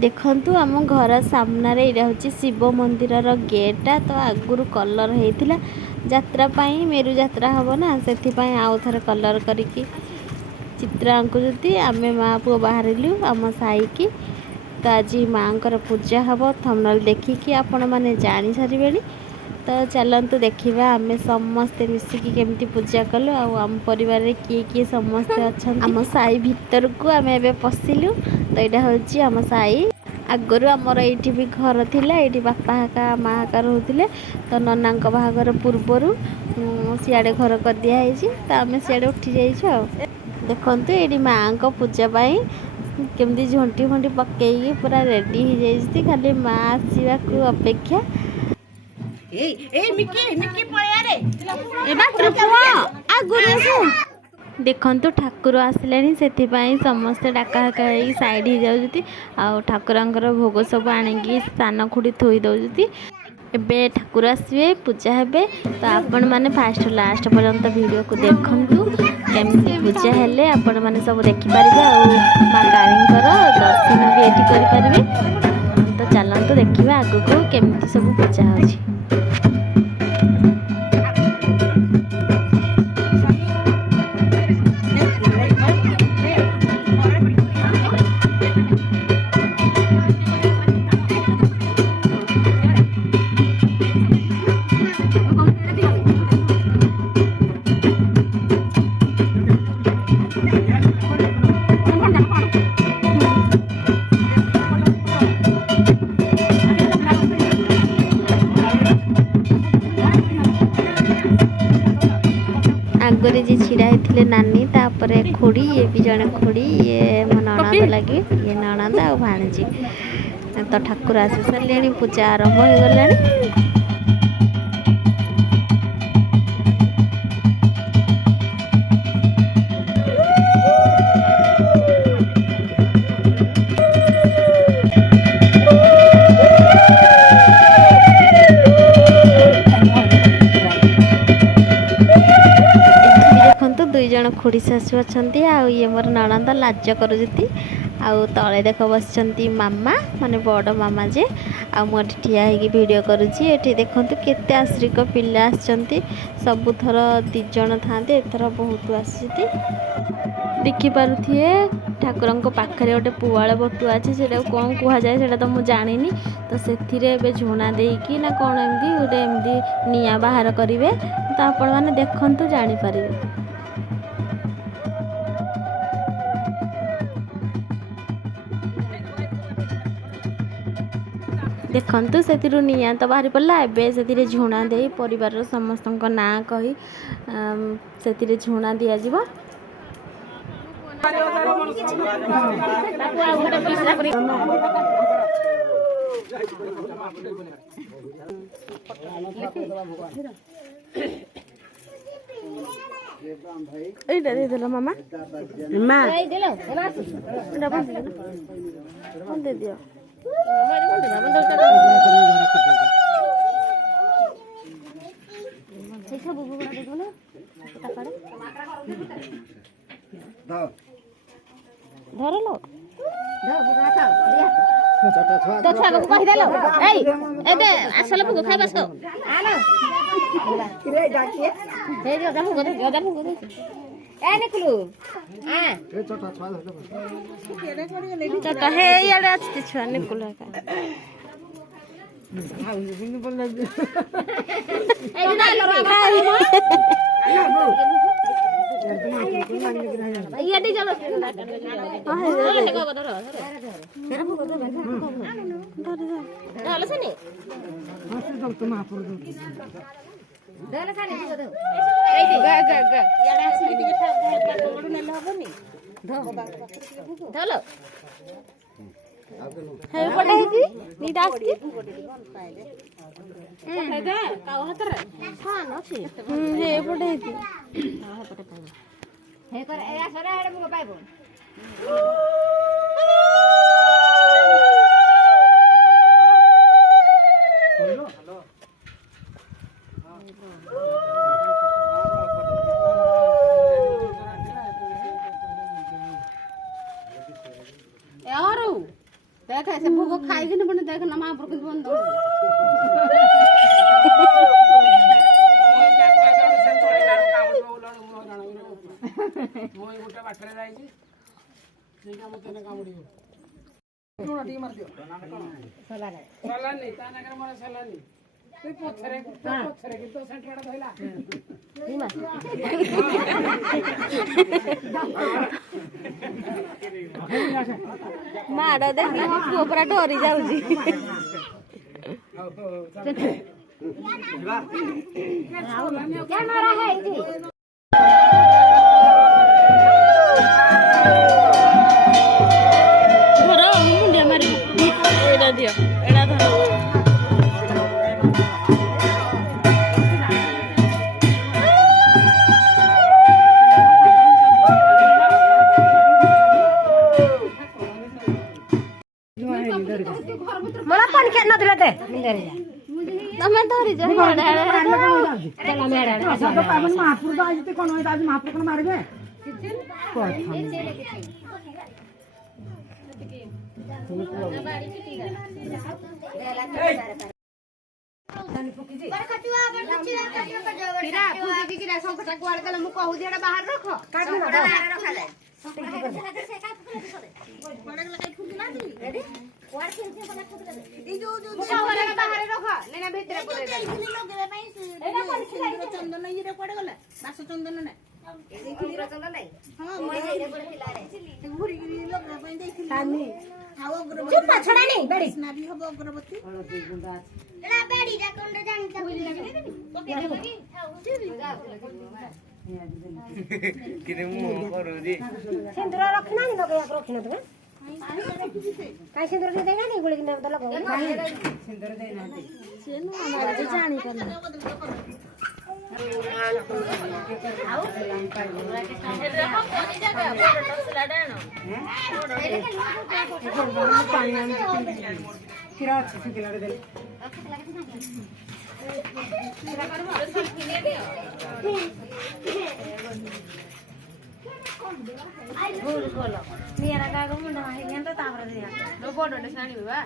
देखंतु आम घर सामने यहाँ हूँ शिव मंदिर गेटा तो आगुरी कलर होता जात्रा पाई मेरु जात्रा हम ना से आउ थे कलर करके चित्र आंकुचती आम माँ पुओ बाहरिलु आम साई की तो आज माँ पूजा हम थंबनेल देखिकी आपण मैंने जानी सारे तो चलतु देखा आम समस्ते मिसिकी केमती पूजा कलु आम परिवार किए किए समस्ते अच्छा आम साई भितर को आम ए पशिलु तो यहाँ हूँ आम साई आगुरी आमर ये भी घर थिला ये बापा हाका माँ हाका रोते तो नना बाहागर पूर्वर सियाड़े घर कर दिखाई तो आम सियाड़े उठी जाइए देखते ये माँ को पूजा केमती झंटी फंटी पकईकी पूरा रेडी हो जाती खाली माँ आसवा को अपेक्षा देखु ठाकुर आसिले से समस्ते डाका हाका साइड हो जाती ठाकुर भोग सब आणिकी स्नान खुड़ी थोई दौती एबे ठाकुर आसवे पूजा हेबे तो आपण मैंने फास्ट लास्ट पर्यंत वीडियो को देखंतु केमती पूजा हेले आपण मैंने सब देखिपारे माँ कालींकर दर्शन भी ये करें तो चलतु देखा आगू को केमती सब पूजा होची। आगरे जी छिड़ा होते नानी तापर खोड़ी ये भी जड़े खोड़ी ये मो नणंद लगे ये नणंद आ भाणजी तो ठाकुर आसी सारे पूजा आरंभ हो गला। खुड़ी शाशु अच्छा ये मोर नणंद लाज करुँच आउ तले देख बस मामा माने बड़ मामा जे आ मुझे ठिया होगी वीडियो करुँची ये देखु केते आश्रिक पिला आसचंती सबुथर दिज था एथर बहुत आसी देखिपे ठाकुर पाखे गोटे पुआल बटुआ अच्छे से कौन कहुए से तो मुझे जानी तो से झुणा देकी ना कौन एमती गोटे एमती निआ बाहर करेंगे तो आपण मैंने देखु जानीपर देखु से निआ तो बाहरी पड़ा एवं से झुणा दे परिवार समस्त ना कही से झुणा दि जाव मामा दे दियो धर लो तो छुआ को कहि देलो एबे आसल पुगो खाइ बस आलो किरे डाकिए हे जो जामु गदे ए निकलू आ ए छोटा छुआ धर छोटा हे याले अछि छुआ निकलू का हाउ बिन बोल ए ना ये दी चलो धर सनी हस तुम आपरो धर सनी दो ए दी गा गा गा याडा आसी टिके ठाक गोड़ नेले हबनी धलो हे पटे हिची नीटा आसी हे गा काव हातरे हां अछि हे पटे हिची हां पटे पाइबो हे कर ए आसरे एडे मुगो पाइबो देख ऐसे भूख खाएगी ना बने देख ना महापुर कुछ बंद हो मोई गोटे बाटरे जाईची ठीक हम तेने कामुडियो कोण टी मार दियो सलाने सलाने तानकर मोर सलाने তুই পছরে কিন্তু সেন্টারটা ধইলা ମାଡ଼ ଦେଖି ମୋ ପୁଅ ପୁରା ଡରି ଯାଉଛି। ଧର ମୁଣ୍ଡିଆ ମାରିବୁ ଏଇଟା ଦିଅ ଏଇଟା ଧର मला पण केलं तुला ते मिंदरी जा ତମେ ଧରିଛ चला मेडा आपण महापुर जायचे कोण होय आज महापुर कोण मारबे छड़ा नहीं बड़ी सिंदूर रखना नहीं लोग रखना तुम्हें काय सिंदूर दे देना नहीं गोली किना तो लगाओ सिंदूर देना ସେ ନୂଆ ଜାଣି ପାରୁନି କ୍ଷୀର ଅଛି ଶୁଖିଲାରେ ଦେଲେ भूल खोलो मेरा कागज मुंडा है तो तावरा दे बड़ साणी बाबा